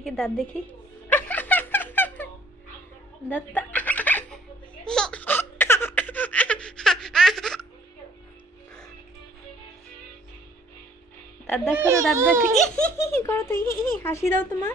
দেখি দাঁত দেখি দাঁতটা দাঁত দেখো তো দাঁত দেখো করো তো হাসি দাও তো মা